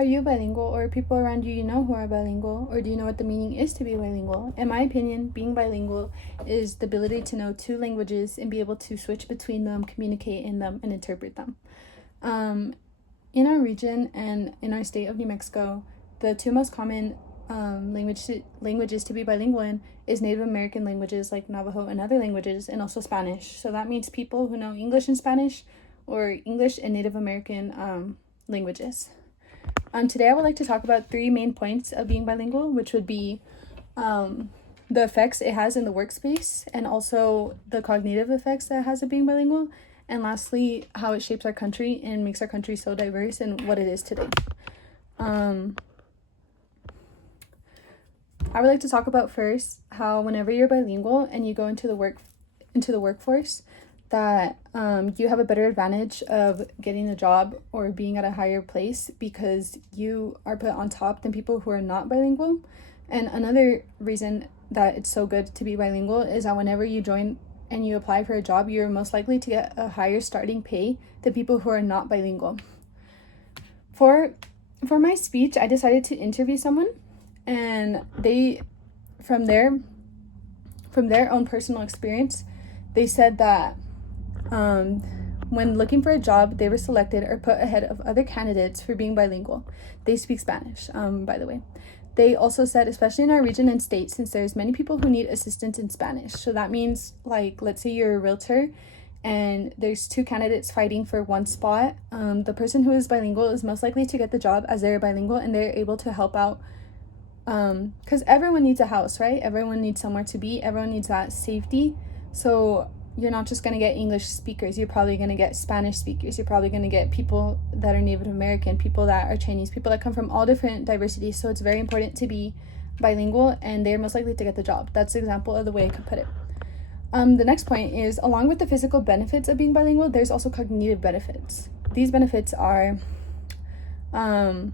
Are you bilingual, or people around you know who are bilingual, or do you know what the meaning is to be bilingual? In my opinion, being bilingual is the ability to know two languages and be able to switch between them, communicate in them, and interpret them. In our region and in our state of New Mexico, the two most common languages to be bilingual in is Native American languages like Navajo and other languages, and also Spanish. So that means people who know English and Spanish, or English and Native American languages. Today I would like to talk about 3 main points of being bilingual, which would be the effects it has in the workspace, and also the cognitive effects that it has of being bilingual, and lastly, how it shapes our country and makes our country so diverse and what it is today. I would like to talk about first how whenever you're bilingual and you go into the workforce, that you have a better advantage of getting a job or being at a higher place because you are put on top than people who are not bilingual. And another reason that it's so good to be bilingual is that whenever you join and you apply for a job, you're most likely to get a higher starting pay than people who are not bilingual. For my speech, I decided to interview someone, and they, from their own personal experience, they said that when looking for a job, they were selected or put ahead of other candidates for being bilingual. They speak Spanish, by the way. They also said, especially in our region and state, since there's many people who need assistance in Spanish. So that means, like, let's say you're a realtor and there's 2 candidates fighting for one spot. The person who is bilingual is most likely to get the job as they're bilingual and they're able to help out. Because everyone needs a house, right? Everyone needs somewhere to be. Everyone needs that safety. So you're not just going to get English speakers. You're probably going to get Spanish speakers. You're probably going to get people that are Native American, people that are Chinese, people that come from all different diversities. So it's very important to be bilingual, and they're most likely to get the job. That's an example of the way I could put it. The next point is, along with the physical benefits of being bilingual, there's also cognitive benefits. These benefits are, when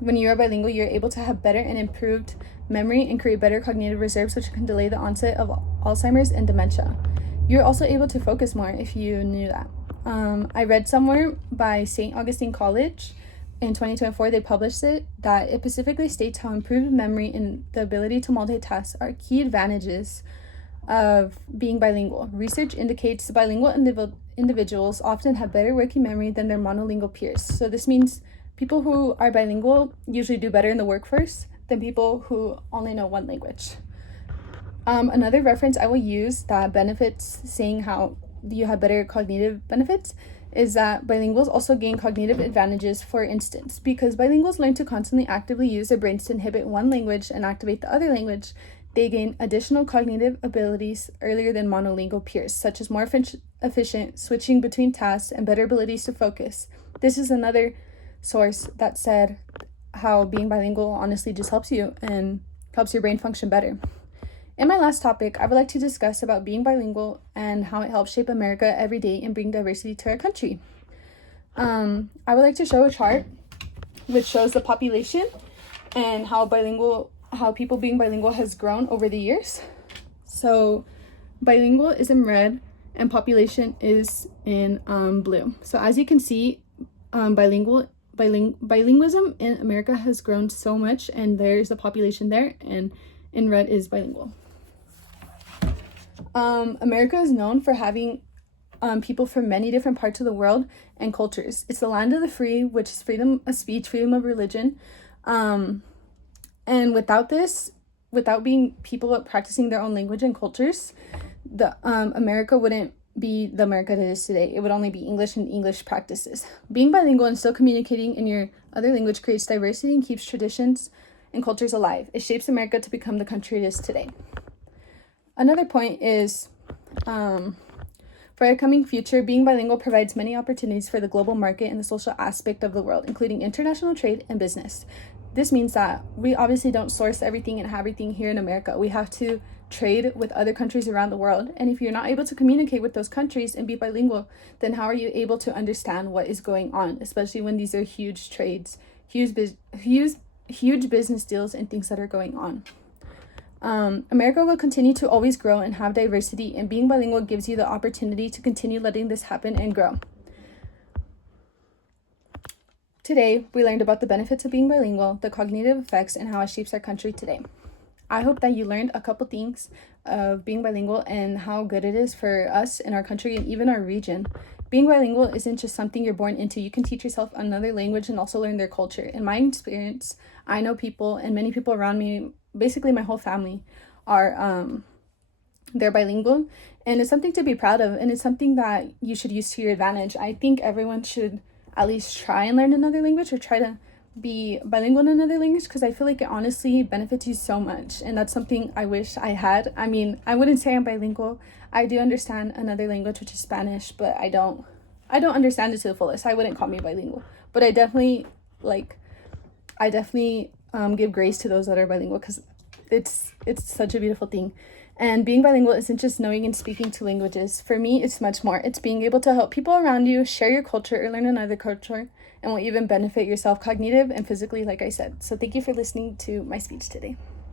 you are bilingual, you're able to have better and improved memory and create better cognitive reserves, which can delay the onset of Alzheimer's and dementia. You're also able to focus more, if you knew that. I read somewhere by St. Augustine College in 2024, they published it, that it specifically states how improved memory and the ability to multitask are key advantages of being bilingual. Research indicates bilingual individuals often have better working memory than their monolingual peers. So this means people who are bilingual usually do better in the workforce than people who only know one language. Another reference I will use that benefits saying how you have better cognitive benefits is that bilinguals also gain cognitive advantages. For instance, because bilinguals learn to constantly actively use their brains to inhibit one language and activate the other language, they gain additional cognitive abilities earlier than monolingual peers, such as more efficient switching between tasks and better abilities to focus. This is another source that said how being bilingual honestly just helps you and helps your brain function better. In my last topic, I would like to discuss about being bilingual and how it helps shape America every day and bring diversity to our country. I would like to show a chart which shows the population and how people being bilingual has grown over the years. So bilingual is in red and population is in blue. So as you can see, bilingualism in America has grown so much, and there's the population there, and in red is bilingual. America is known for having people from many different parts of the world and cultures. It's the land of the free, which is freedom of speech, freedom of religion. And without being people practicing their own language and cultures, America wouldn't be the America that it is today. It would only be English and English practices. Being bilingual and still communicating in your other language creates diversity and keeps traditions and cultures alive. It shapes America to become the country it is today. Another point is, for our coming future, being bilingual provides many opportunities for the global market and the social aspect of the world, including international trade and business. This means that we obviously don't source everything and have everything here in America. We have to trade with other countries around the world. And if you're not able to communicate with those countries and be bilingual, then how are you able to understand what is going on, especially when these are huge trades, huge business deals and things that are going on. America will continue to always grow and have diversity, and being bilingual gives you the opportunity to continue letting this happen and grow. Today, we learned about the benefits of being bilingual, the cognitive effects, and how it shapes our country today. I hope that you learned a couple things of being bilingual and how good it is for us in our country and even our region. Being bilingual isn't just something you're born into. You can teach yourself another language and also learn their culture. In my experience, I know people and many people around me, basically my whole family, are they're bilingual, and it's something to be proud of, and it's something that you should use to your advantage. I think everyone should at least try and learn another language or try to be bilingual in another language, because I feel like it honestly benefits you so much, and that's something I wish I had. I mean, I wouldn't say I'm bilingual. I do understand another language, which is Spanish, but I don't understand it to the fullest. I wouldn't call me bilingual, but I definitely give grace to those that are bilingual, because it's such a beautiful thing. And being bilingual isn't just knowing and speaking two languages. For me, it's much more. It's being able to help people around you, share your culture, or learn another culture, and will even benefit yourself cognitive and physically, like I said. So thank you for listening to my speech today.